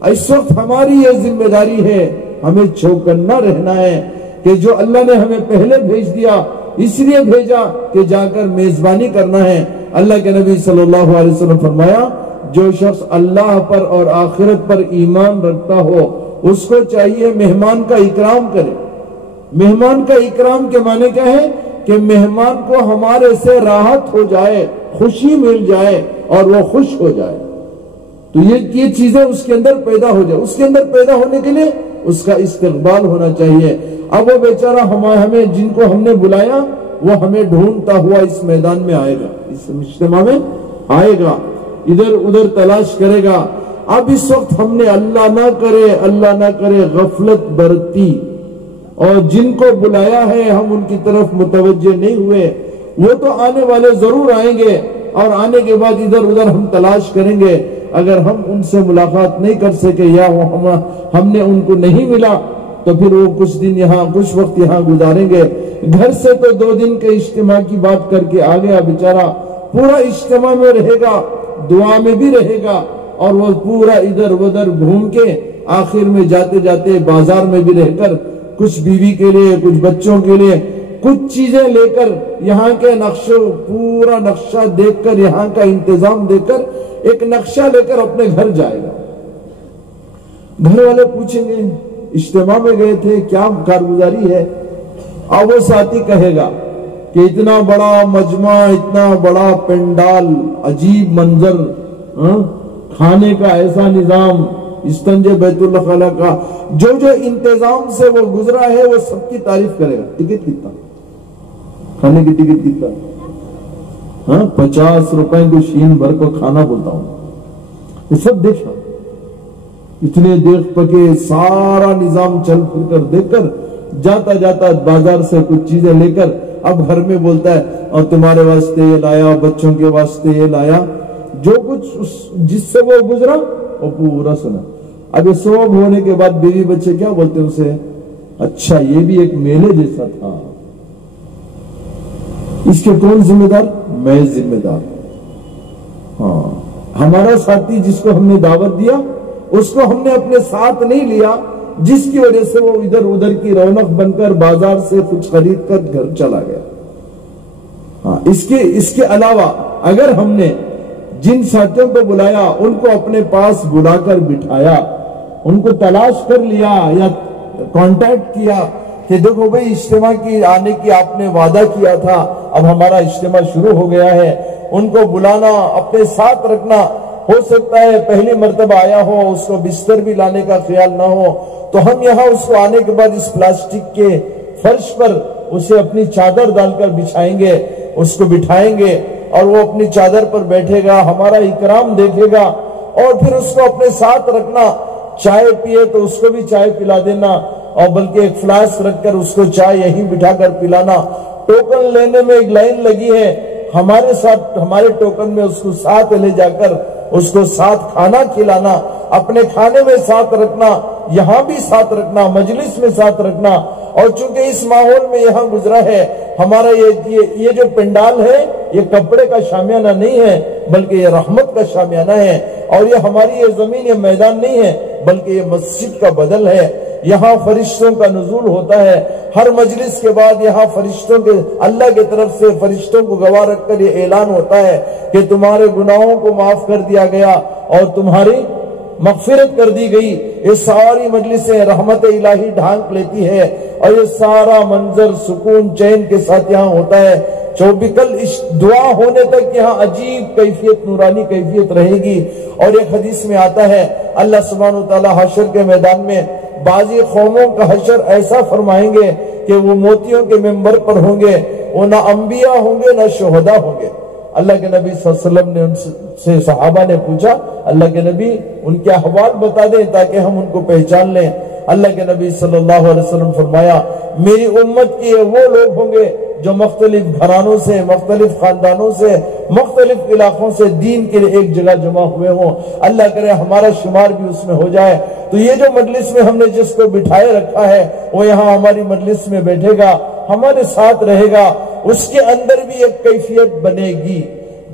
اس وقت ہماری یہ ذمہ داری ہے، ہمیں چوکنا رہنا ہے کہ جو اللہ نے ہمیں پہلے بھیج دیا، اس لیے بھیجا کہ جا کر میزبانی کرنا ہے۔ اللہ کے نبی صلی اللہ علیہ وسلم فرمایا، جو شخص اللہ پر اور آخرت پر ایمان رکھتا ہو اس کو چاہیے مہمان کا اکرام کرے۔ مہمان کا اکرام کے معنی کیا ہے کہ مہمان کو ہمارے سے راحت ہو جائے، خوشی مل جائے اور وہ خوش ہو جائے، تو یہ چیزیں اس کے اندر پیدا ہو جائے۔ اس کے اندر پیدا ہونے کے لیے اس کا استقبال ہونا چاہیے۔ اب وہ بیچارہ ہمیں جن کو ہم نے بلایا وہ ہمیں ڈھونڈتا ہوا اس میدان میں آئے گا، اس اجتماع میں آئے گا، ادھر ادھر تلاش کرے گا۔ اب اس وقت ہم نے اللہ نہ کرے غفلت برتی اور جن کو بلایا ہے ہم ان کی طرف متوجہ نہیں ہوئے، وہ تو آنے والے ضرور آئیں گے اور آنے کے بعد ادھر ادھر ہم تلاش کریں گے۔ اگر ہم ان سے ملاقات نہیں کر سکے یا ہم نے ان کو نہیں ملا تو پھر وہ کچھ وقت یہاں گزاریں گے۔ گھر سے تو 2 دن کے اجتماع کی بات کر کے آ گیا بیچارہ، پورا اجتماع میں رہے گا، دعا میں بھی رہے گا اور وہ پورا ادھر ادھر گھوم کے آخر میں جاتے جاتے بازار میں بھی رہ کر کچھ بیوی کے لیے، کچھ بچوں کے لیے کچھ چیزیں لے کر، یہاں کے پورا نقشہ دیکھ کر، یہاں کا انتظام دیکھ کر ایک نقشہ لے کر اپنے گھر جائے گا۔ گھر والے پوچھیں گے اجتماع میں گئے تھے، کیا کارگزاری ہے؟ اب وہ ساتھی کہے گا کہ اتنا بڑا مجمع، اتنا بڑا پنڈال، عجیب منظر، کھانے کا ایسا نظام، استنجے بیت اللہ خلا کا جو انتظام سے وہ گزرا ہے وہ سب کی تعریف کرے گا۔ ٹکٹ کتنا؟ کھانے کی ٹکٹ کتنا؟ 50 روپے کو شین بھر کو کھانا بولتا ہوں، یہ سب دیکھا، اتنے دیکھ پکے سارا نظام چل پھر کر دیکھ کر جاتا جاتا بازار سے کچھ چیزیں لے کر اب گھر میں بولتا ہے اور تمہارے واسطے یہ لایا، بچوں کے واسطے یہ لایا، جو کچھ جس سے وہ گزرا وہ پورا سنا۔ اب یہ سب ہونے کے بعد بیوی بچے کیا بولتے ہیں اسے؟ اچھا یہ بھی ایک میلے جیسا تھا۔ اس کے کون ذمہ دار؟ میں ذمہ دار۔ ہاں، ہمارا ساتھی جس کو ہم نے دعوت دیا اس کو ہم نے اپنے ساتھ نہیں لیا، جس کی وجہ سے وہ ادھر ادھر کی رونق بن کر بازار سے کچھ خرید کر گھر چلا گیا۔ ہاں، اس کے علاوہ اگر ہم نے جن ساتھیوں کو بلایا ان کو اپنے پاس بلا کر بٹھایا، ان کو تلاش کر لیا یا کانٹیکٹ کیا کہ دیکھو بھئی اجتماع کی آنے کی آپ نے وعدہ کیا تھا، اب ہمارا اجتماع شروع ہو گیا ہے، ان کو بلانا، اپنے ساتھ رکھنا۔ ہو سکتا ہے پہلی مرتبہ آیا ہو، اس کو بستر بھی لانے کا خیال نہ ہو، تو ہم یہاں اس کو آنے کے بعد اس پلاسٹک کے فرش پر اسے اپنی چادر ڈال کر بچھائیں گے، اس کو بٹھائیں گے اور وہ اپنی چادر پر بیٹھے گا، ہمارا اکرام دیکھے گا اور پھر اس کو اپنے ساتھ رکھنا۔ چائے پیے تو اس کو بھی چائے پلا دینا اور بلکہ ایک فلاسک رکھ کر اس کو چائے یہیں بٹھا کر پلانا۔ ٹوکن لینے میں ایک لائن لگی ہے، ہمارے ساتھ، ہمارے ٹوکن میں اس کو ساتھ لے جا کر اس کو ساتھ کھانا کھلانا، اپنے کھانے میں ساتھ رکھنا، یہاں بھی ساتھ رکھنا، مجلس میں ساتھ رکھنا۔ اور چونکہ اس ماحول میں یہاں گزرا ہے، ہمارا یہ جو پنڈال ہے یہ کپڑے کا شامیانہ نہیں ہے بلکہ یہ رحمت کا شامیانہ ہے، اور یہ ہماری یہ زمین، یہ میدان نہیں ہے بلکہ یہ مسجد کا بدل ہے۔ یہاں فرشتوں کا نزول ہوتا ہے، ہر مجلس کے بعد یہاں فرشتوں کے، اللہ کی طرف سے فرشتوں کو گواہ رکھ کر یہ اعلان ہوتا ہے کہ تمہارے گناہوں کو معاف کر دیا گیا اور تمہاری مغفرت کر دی گئی، یہ ساری مجلسیں رحمت الہی ڈھانک لیتی ہے، اور یہ سارا منظر سکون چین کے ساتھ یہاں ہوتا ہے۔ چوبیکل اس دعا ہونے تک یہاں عجیب کیفیت، نورانی کیفیت رہے گی۔ اور ایک حدیث میں آتا ہے اللہ سبحانہ وتعالی حشر کے میدان میں بعضی قوموں کا حشر ایسا فرمائیں گے کہ وہ موتیوں کے منبر پر ہوں گے، وہ نہ انبیاء ہوں گے نہ شہداء ہوں گے۔ اللہ کے نبی صلی اللہ علیہ وسلم نے ان سے صحابہ نے پوچھا، اللہ کے نبی ان کے احوال بتا دیں تاکہ ہم ان کو پہچان لیں۔ اللہ کے نبی صلی اللہ علیہ وسلم فرمایا، میری امت کے وہ لوگ ہوں گے جو مختلف گھرانوں سے، مختلف خاندانوں سے، مختلف علاقوں سے دین کے لیے ایک جگہ جمع ہوئے ہوں۔ اللہ کرے ہمارا شمار بھی اس میں ہو جائے۔ تو یہ جو مجلس میں ہم نے جس کو بٹھائے رکھا ہے وہ یہاں ہماری مجلس میں بیٹھے گا، ہمارے ساتھ رہے گا، اس کے اندر بھی ایک کیفیت بنے گی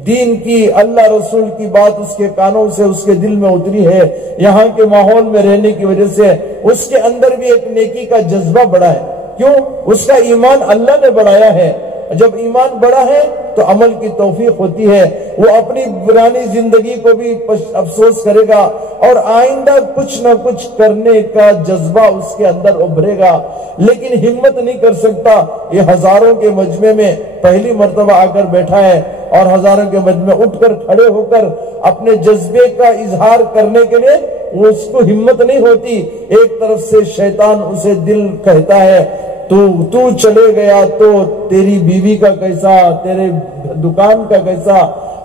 دین کی۔ اللہ رسول کی بات اس کے کانوں سے اس کے دل میں اتری ہے، یہاں کے ماحول میں رہنے کی وجہ سے اس کے اندر بھی ایک نیکی کا جذبہ بڑھا ہے۔ کیوں؟ اس کا ایمان اللہ نے بڑھایا ہے۔ جب ایمان بڑا ہے تو عمل کی توفیق ہوتی ہے، وہ اپنی پرانی زندگی کو بھی افسوس کرے گا اور آئندہ کچھ نہ کچھ کرنے کا جذبہ اس کے اندر ابھرے گا، لیکن ہمت نہیں کر سکتا۔ یہ ہزاروں کے مجمع میں پہلی مرتبہ آ کر بیٹھا ہے اور ہزاروں کے مجمع اٹھ کر کھڑے ہو کر اپنے جذبے کا اظہار کرنے کے لیے وہ اس کو ہمت نہیں ہوتی۔ ایک طرف سے شیطان اسے دل کہتا ہے تو چلے گیا تو تیری بیوی کا کیسا، تیرے دکان کا کیسا۔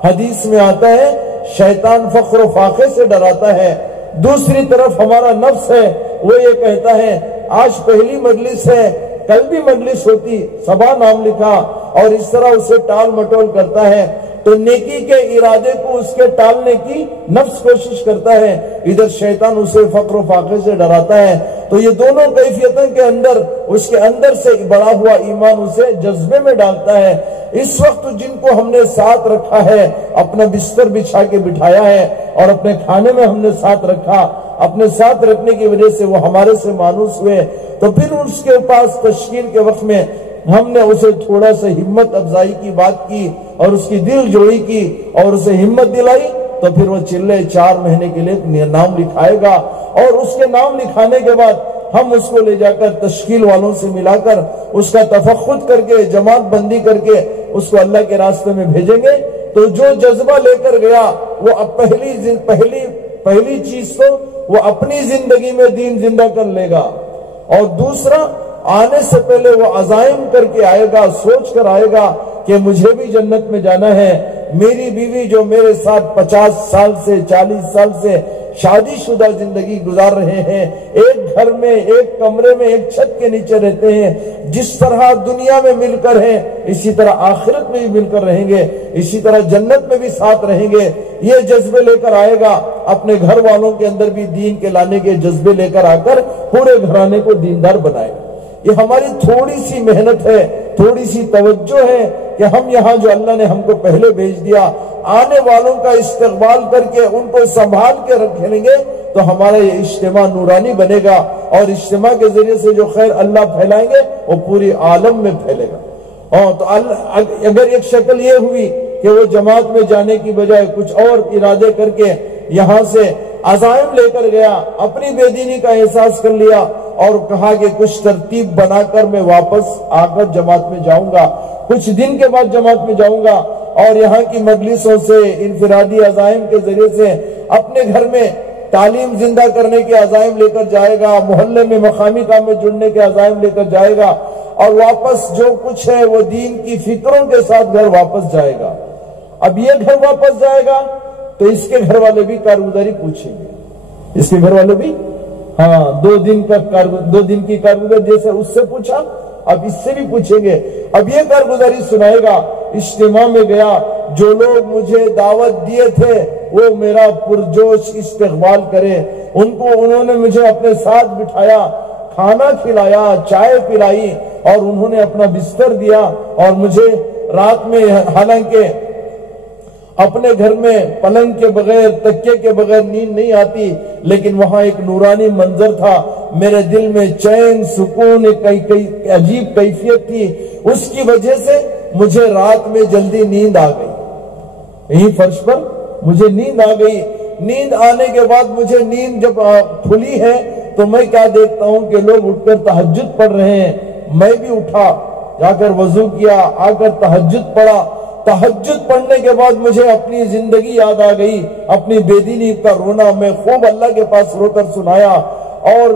حدیث میں آتا ہے شیطان فخر و فاخر سے ڈراتا ہے، دوسری طرف ہمارا نفس ہے وہ یہ کہتا ہے آج پہلی مجلس ہے، کل بھی مجلس ہوتی، صبح نام لکھا، اور اس طرح اسے ٹال مٹول کرتا ہے۔ تو نیکی کے ارادے کو اس کے ٹالنے کی نفس کوشش کرتا ہے، ادھر شیطان اسے فقر و فاقے سے ڈراتا ہے۔ تو یہ دونوں کیفیتوں کے اندر اس کے اندر سے بڑا ہوا ایمان اسے جذبے میں ڈالتا ہے۔ اس وقت جن کو ہم نے ساتھ رکھا ہے، اپنا بستر بچھا کے بٹھایا ہے اور اپنے کھانے میں ہم نے ساتھ رکھا، اپنے ساتھ رکھنے کی وجہ سے وہ ہمارے سے مانوس ہوئے، تو پھر اس کے پاس تشکیل کے وقت میں ہم نے اسے تھوڑا سا ہمت افزائی کی بات کی اور اس کی دل جوڑی کی اور اسے ہمت دلائی، تو پھر وہ چلے 4 مہینے کے لیے نام لکھائے گا، اور اس کے نام لکھانے کے بعد ہم اس کو لے جا کر تشکیل والوں سے ملا کر اس کا تفقد کر کے جماعت بندی کر کے اس کو اللہ کے راستے میں بھیجیں گے۔ تو جو جذبہ لے کر گیا وہ اب پہلی چیز تو وہ اپنی زندگی میں دین زندہ کر لے گا، اور دوسرا آنے سے پہلے وہ عزائم کر کے آئے گا، سوچ کر آئے گا کہ مجھے بھی جنت میں جانا ہے۔ میری بیوی جو میرے ساتھ 50 سال سے 40 سال سے شادی شدہ زندگی گزار رہے ہیں، ایک گھر میں، ایک کمرے میں، ایک چھت کے نیچے رہتے ہیں، جس طرح دنیا میں مل کر ہیں اسی طرح آخرت میں بھی مل کر رہیں گے، اسی طرح جنت میں بھی ساتھ رہیں گے۔ یہ جذبے لے کر آئے گا، اپنے گھر والوں کے اندر بھی دین کے لانے کے جذبے لے کر آ کر پورے گھرانے کو دیندار بنائے گا۔ یہ ہماری تھوڑی سی محنت ہے، تھوڑی سی توجہ ہے کہ ہم یہاں جو اللہ نے ہم کو پہلے بھیج دیا، آنے والوں کا استقبال کر کے ان کو سنبھال کے رکھیں گے تو ہمارا یہ اجتماع نورانی بنے گا، اور اجتماع کے ذریعے سے جو خیر اللہ پھیلائیں گے وہ پوری عالم میں پھیلے گا۔ اور تو اگر ایک شکل یہ ہوئی کہ وہ جماعت میں جانے کی بجائے کچھ اور ارادے کر کے یہاں سے عزائم لے کر گیا، اپنی بے دینی کا احساس کر لیا اور کہا کہ کچھ ترتیب بنا کر میں واپس آ کر جماعت میں جاؤں گا، کچھ دن کے بعد جماعت میں جاؤں گا، اور یہاں کی مجلسوں سے انفرادی عزائم کے ذریعے سے اپنے گھر میں تعلیم زندہ کرنے کے عزائم لے کر جائے گا، محلے میں مقامی کام میں جڑنے کے عزائم لے کر جائے گا، اور واپس جو کچھ ہے وہ دین کی فکروں کے ساتھ گھر واپس جائے گا۔ اب یہ گھر واپس جائے گا تو اس کے گھر والے بھی کارگزاری پوچھیں گے، اس کے گھر والے بھی 2 دن کی کارگزاری جیسے اس سے پوچھا اب اس سے بھی پوچھیں گے۔ اب یہ کارگزاری سنائے گا، اجتماع میں گیا، جو لوگ مجھے دعوت دیے تھے وہ میرا پرجوش استقبال کرے، انہوں نے مجھے اپنے ساتھ بٹھایا، کھانا کھلایا، چائے پلائی، اور انہوں نے اپنا بستر دیا، اور مجھے رات میں حالانکہ اپنے گھر میں پلنگ کے بغیر، تکیے کے بغیر نیند نہیں آتی، لیکن وہاں ایک نورانی منظر تھا، میرے دل میں چین، سکون، ایک عجیب کیفیت تھی، اس کی وجہ سے مجھے رات میں جلدی نیند آ گئی، یہی فرش پر مجھے نیند آ گئی۔ نیند آنے کے بعد مجھے نیند جب کھلی ہے تو میں کیا دیکھتا ہوں کہ لوگ اٹھ کر تہجد پڑھ رہے ہیں. میں بھی اٹھا، جا کر وضو کیا، آ کر تہجد پڑھا. تہجد پڑھنے کے بعد مجھے اپنی زندگی یاد آ گئی، اپنی بے دینی کا رونا. میں خوب اللہ کے پاس رو کر سنایا. اور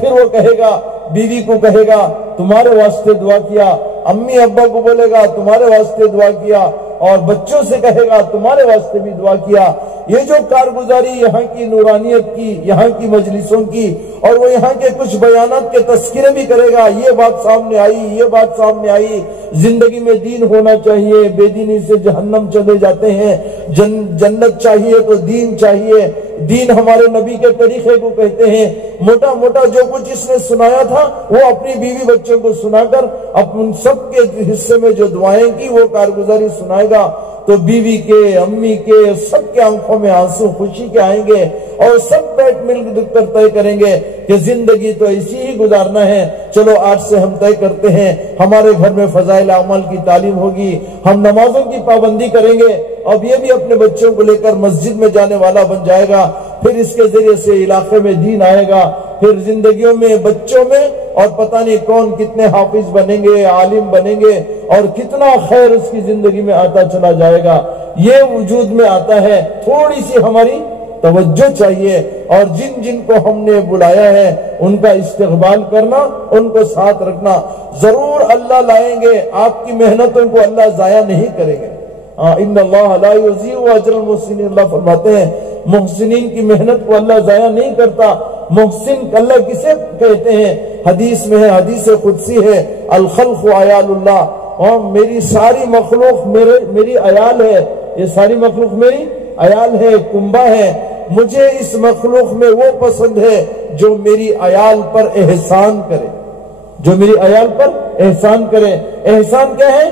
پھر وہ کہے گا، بیوی کو کہے گا تمہارے واسطے دعا کیا، امی ابا کو بولے گا تمہارے واسطے دعا کیا، اور بچوں سے کہے گا تمہارے واسطے بھی دعا کیا. یہ جو کارگزاری یہاں کی نورانیت کی، یہاں کی مجلسوں کی، اور وہ یہاں کے کچھ بیانات کے تذکرے بھی کرے گا. یہ بات سامنے آئی، یہ بات سامنے آئی، زندگی میں دین ہونا چاہیے، بے دینی سے جہنم چلے جاتے ہیں، جنت چاہیے تو دین چاہیے. دین ہمارے نبی کے طریقے کو کہتے ہیں. موٹا موٹا جو کچھ اس نے سنایا تھا وہ اپنی بیوی بچوں کو سنا کر ان سب کے حصے میں جو دعائیں کی وہ کارگزاری سنائے گا تو بیوی کے، امی کے، سب کے آنکھوں میں آنسو خوشی کے آئیں گے، اور سب بیٹھ مل کر طے کریں گے کہ زندگی تو ایسی ہی گزارنا ہے. چلو آج سے ہم طے کرتے ہیں ہمارے گھر میں فضائل اعمال کی تعلیم ہوگی، ہم نمازوں کی پابندی کریں گے. اب یہ بھی اپنے بچوں کو لے کر مسجد میں جانے والا بن جائے گا. پھر اس کے ذریعے سے علاقے میں دین آئے گا. پھر زندگیوں میں، بچوں میں، اور پتہ نہیں کون کتنے حافظ بنیں گے، عالم بنیں گے، اور کتنا خیر اس کی زندگی میں آتا چلا جائے گا. یہ وجود میں آتا ہے. تھوڑی سی ہماری توجہ چاہیے، اور جن جن کو ہم نے بلایا ہے ان کا استقبال کرنا، ان کو ساتھ رکھنا. ضرور اللہ لائیں گے، آپ کی محنتوں کو اللہ ضائع نہیں کریں گے. ان اللہ لا یضیع اجر المحسنین، اللہ فرماتے ہیں محسنین کی محنت کو اللہ ضائع نہیں کرتا. محسن اللہ کسے کہتے ہیں؟ حدیث میں ہے، حدیث قدسی ہے، الخلق عیال اللہ. اور میری ساری مخلوق میری عیال ہے. یہ ساری مخلوق میری عیال ہے، کنبہ ہے. مجھے اس مخلوق میں وہ پسند ہے جو میری عیال پر احسان کرے، جو میری عیال پر احسان کرے. احسان کیا ہے؟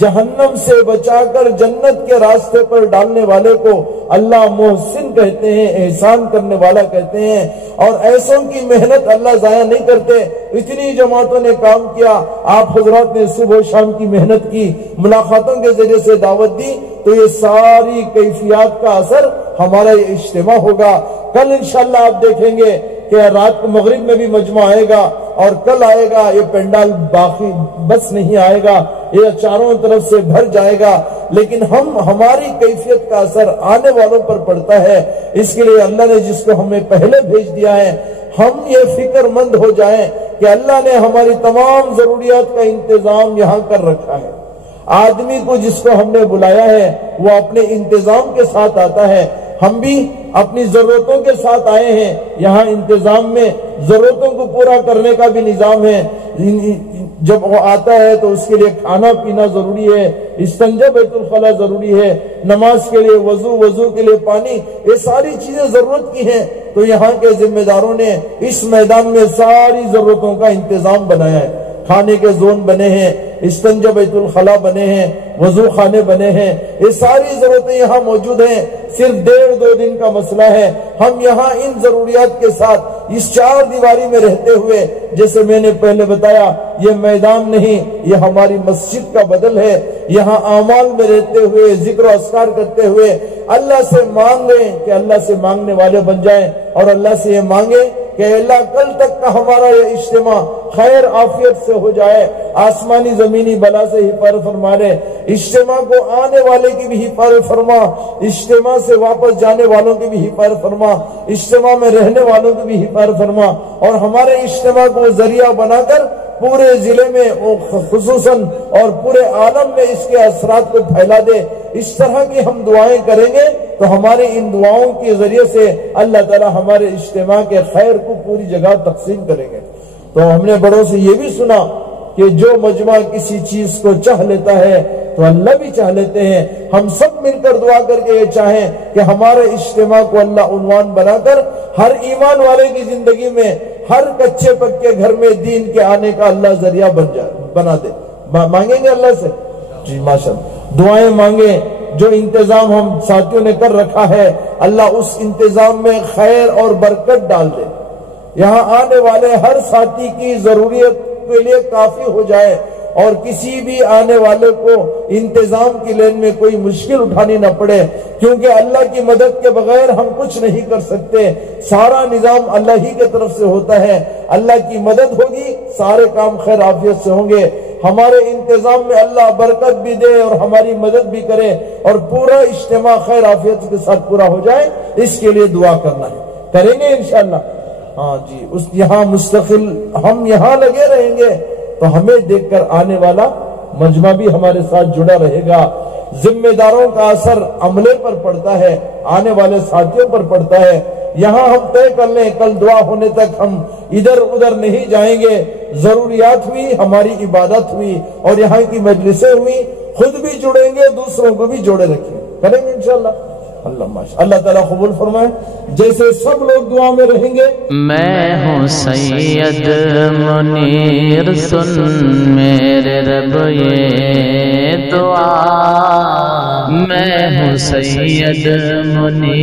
جہنم سے بچا کر جنت کے راستے پر ڈالنے والے کو اللہ محسن کہتے ہیں، احسان کرنے والا کہتے ہیں. اور ایسوں کی محنت اللہ ضائع نہیں کرتے. اتنی جماعتوں نے کام کیا، آپ حضرات نے صبح و شام کی محنت کی، ملاقاتوں کے ذریعے سے دعوت دی، تو یہ ساری کیفیات کا اثر ہمارا یہ اجتماع ہوگا. کل انشاءاللہ آپ دیکھیں گے کہ رات کو مغرب میں بھی مجمع آئے گا، اور کل آئے گا. یہ پنڈال باقی بس نہیں آئے گا، یہ چاروں طرف سے بھر جائے گا. لیکن ہماری کیفیت کا اثر آنے والوں پر پڑتا ہے. اس کے لیے اللہ نے جس کو ہمیں پہلے بھیج دیا ہے، ہم یہ فکر مند ہو جائیں کہ اللہ نے ہماری تمام ضروریات کا انتظام یہاں کر رکھا ہے. آدمی کو جس کو ہم نے بلایا ہے وہ اپنے انتظام کے ساتھ آتا ہے. ہم بھی اپنی ضرورتوں کے ساتھ آئے ہیں. یہاں انتظام میں ضرورتوں کو پورا کرنے کا بھی نظام ہے. جب وہ آتا ہے تو اس کے لیے کھانا پینا ضروری ہے، استنجا بیت الخلا ضروری ہے، نماز کے لیے وضو کے لیے پانی، یہ ساری چیزیں ضرورت کی ہیں. تو یہاں کے ذمہ داروں نے اس میدان میں ساری ضرورتوں کا انتظام بنایا ہے. کھانے کے زون بنے ہیں، استنجا بیت الخلا بنے ہیں، وضو خانے بنے ہیں. یہ ساری ضرورتیں یہاں موجود ہیں. صرف 1.5-2 دن کا مسئلہ ہے. ہم یہاں ان ضروریات کے ساتھ اس 4 دیواری میں رہتے ہوئے، جیسے میں نے پہلے بتایا، یہ میدان نہیں، یہ ہماری مسجد کا بدل ہے. یہاں اعمال میں رہتے ہوئے، ذکر و اذکار کرتے ہوئے اللہ سے مانگ لیں کہ اللہ سے مانگنے والے بن جائیں، اور اللہ سے یہ مانگے کہ اللہ کل تک کا ہمارا یہ اجتماع خیر عافیت سے ہو جائے، آسمانی زمینی بلا سے حفاظت فرما لے. اجتماع کو آنے والے کی بھی حفاظت فرما، اجتماع سے واپس جانے والوں کی بھی حفاظت فرما، اجتماع میں رہنے والوں کی بھی حفاظت فرما، اور ہمارے اجتماع کو ذریعہ بنا کر پورے ضلع میں خصوصاً اور پورے عالم میں اس کے اثرات کو پھیلا دے. اس طرح کی ہم دعائیں کریں گے تو ہمارے ان دعاؤں کے ذریعے سے اللہ تعالی ہمارے اجتماع کے خیر کو پوری جگہ تقسیم کریں گے. تو ہم نے بڑوں سے یہ بھی سنا کہ جو مجمع کسی چیز کو چاہ لیتا ہے تو اللہ بھی چاہ لیتے ہیں. ہم سب مل کر دعا کر کے یہ چاہیں کہ ہمارے اجتماع کو اللہ عنوان بنا کر ہر ایمان والے کی زندگی میں، ہر کچے پکے گھر میں دین کے آنے کا اللہ ذریعہ بنا دے. مانگیں گے اللہ سے؟ جی ماشاءاللہ. دعائیں مانگیں. جو انتظام ہم ساتھیوں نے کر رکھا ہے اللہ اس انتظام میں خیر اور برکت ڈال دے. یہاں آنے والے ہر ساتھی کی ضروریت کے لیے کافی ہو جائے. اور کسی بھی آنے والے کو انتظام کی لین میں کوئی مشکل اٹھانی نہ پڑے، کیونکہ اللہ کی مدد کے بغیر ہم کچھ نہیں کر سکتے، سارا نظام اللہ ہی کی طرف سے ہوتا ہے، اللہ کی مدد ہوگی سارے کام خیر عافیت سے ہوں گے، ہمارے انتظام میں اللہ برکت بھی دے اور ہماری مدد بھی کرے اور پورا اجتماع خیر عافیت کے ساتھ پورا ہو جائے، اس کے لیے دعا کرنا ہے، کریں گے انشاءاللہ۔ ہاں جی، یہاں مستقل ہم یہاں لگے رہیں گے تو ہمیں دیکھ کر آنے والا مجمع بھی ہمارے ساتھ جڑا رہے گا۔ ذمہ داروں کا اثر عملے پر پڑتا ہے، آنے والے ساتھیوں پر پڑتا ہے۔ یہاں ہم طے کر لیں کل دعا ہونے تک ہم ادھر ادھر نہیں جائیں گے، ضروریات ہوئی، ہماری عبادت ہوئی اور یہاں کی مجلسیں ہوئی، خود بھی جڑیں گے، دوسروں کو بھی جوڑے رکھیں، کریں گے انشاءاللہ۔ اللہ تعالیٰ قبول فرمائے۔ جیسے سب لوگ دعا میں رہیں گے، میں ہوں سید منیر، سن میرے رب یہ دعا، میں ہوں سید منیر۔